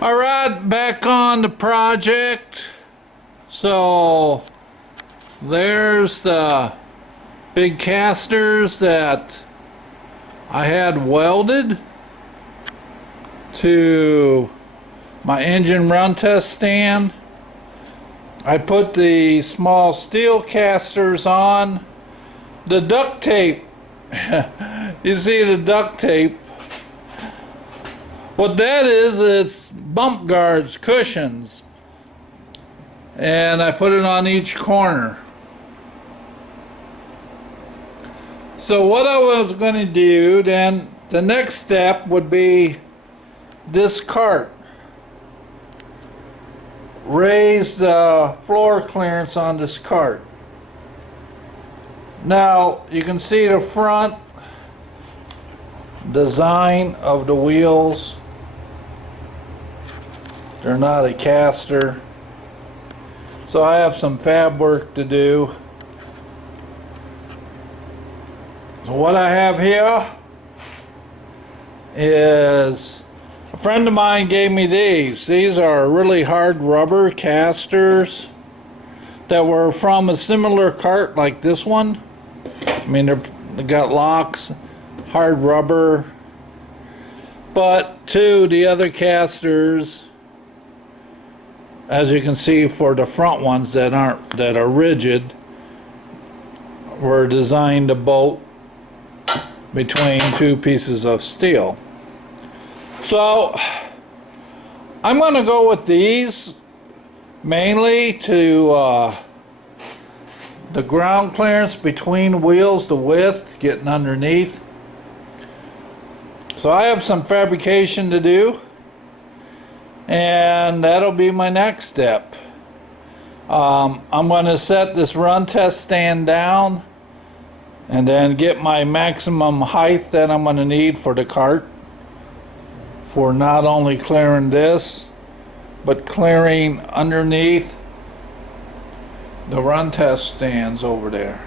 All right, back on the project. So there's the big casters that I had welded to my engine run test stand. I put the small steel casters on. The duct tape, you see the duct tape. What that is, it's bump guards, cushions. And I put it on each corner. So what I was going to do then, the next step would be this cart. Raise the floor clearance on this cart. Now you can see the front design of the wheels. They're not a caster. So I have some fab work to do. So what I have here is a friend of mine gave me these. These are really hard rubber casters that were from a similar cart like this one. I mean, they got locks, hard rubber. But the other casters, as you can see, for the front ones that are rigid, were designed to bolt between two pieces of steel. So I'm going to go with these mainly to the ground clearance between wheels, the width, getting underneath. So I have some fabrication to do, and that'll be my next step. I'm going to set this run test stand down and then get my maximum height that I'm going to need for the cart, for not only clearing this but clearing underneath the run test stands over there.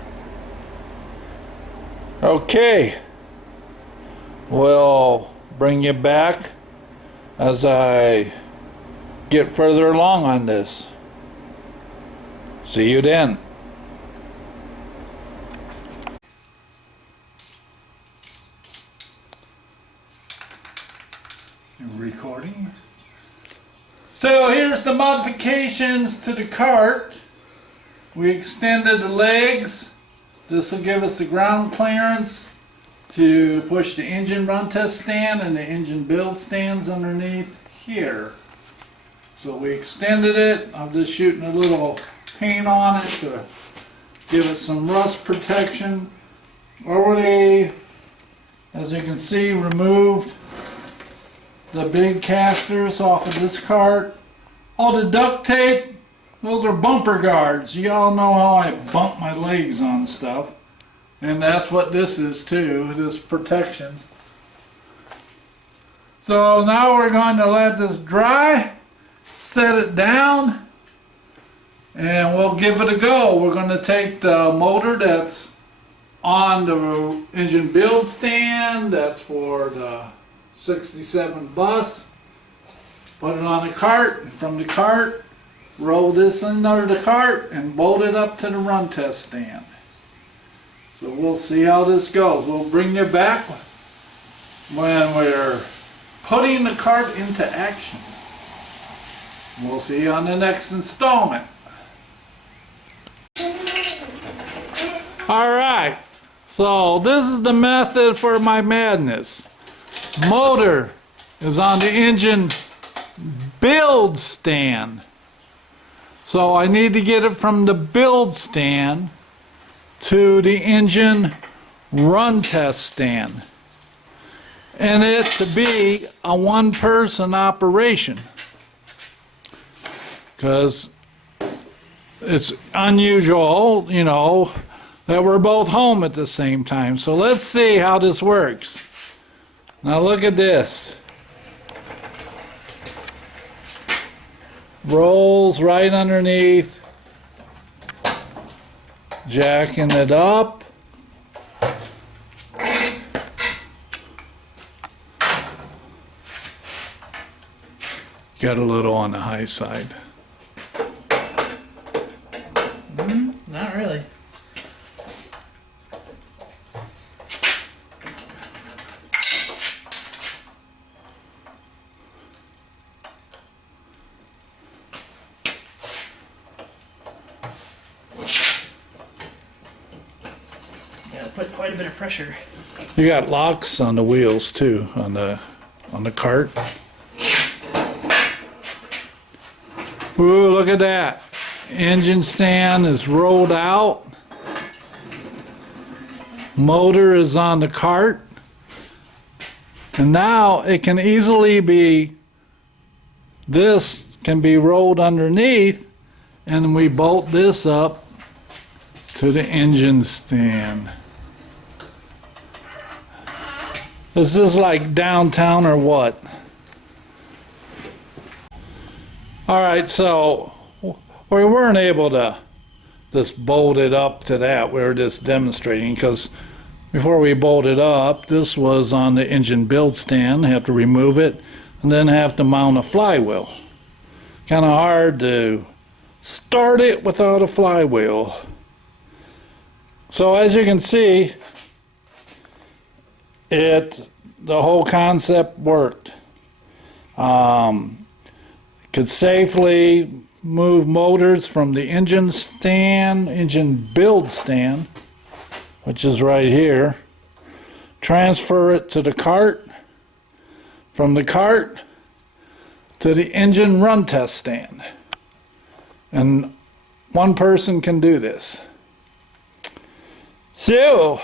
Okay, we'll bring you back as I get further along on this. See you then. Recording. So here's the modifications to the cart. We extended the legs. This will give us the ground clearance to push the engine run test stand and the engine build stands underneath here. So we extended it. I'm just shooting a little paint on it to give it some rust protection. Already, as you can see, removed the big casters off of this cart. All the duct tape, those are bumper guards. You all know how I bump my legs on stuff. And that's what this is too, this protection. So now we're going to let this dry, set it down, and we'll give it a go. We're going to take the motor that's on the engine build stand, that's for the 67 bus, put it on the cart, and from the cart roll this under the cart and bolt it up to the run test stand. So we'll see how this goes. We'll bring you back when we're putting the cart into action. We'll see you on the next installment. Alright, so this is the method for my madness. Motor is on the engine build stand. So I need to get it from the build stand to the engine run test stand. And it to be a one-person operation. Because it's unusual, you know, that we're both home at the same time. So let's see how this works. Now look at this. Rolls right underneath. Jacking it up. got a little on the high side. Not really. Yeah, put quite a bit of pressure. You got locks on the wheels too, on the cart. Ooh, look at that. Engine stand is rolled out. Motor is on the cart. And now it can easily be, this can be rolled underneath, and we bolt this up to the engine stand. Is this like downtown or what? All right, so we weren't able to just bolt it up to that. We were just demonstrating, because before we bolted up, this was on the engine build stand. Have to remove it and then have to mount a flywheel. Kind of hard to start it without a flywheel. So as you can see, the whole concept worked. Could safely move motors from the engine stand, engine build stand, which is right here, transfer it to the cart, from the cart to the engine run test stand. And one person can do this. So,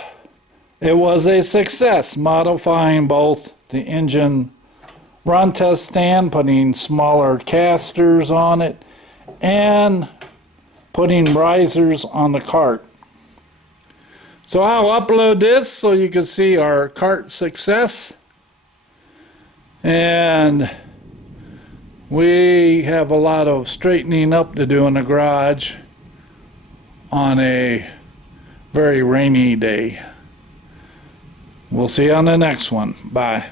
it was a success, modifying both the engine run test stand, putting smaller casters on it, and putting risers on the cart. So I'll upload this so you can see our cart success. And we have a lot of straightening up to do in the garage on a very rainy day. We'll see you on the next one. Bye.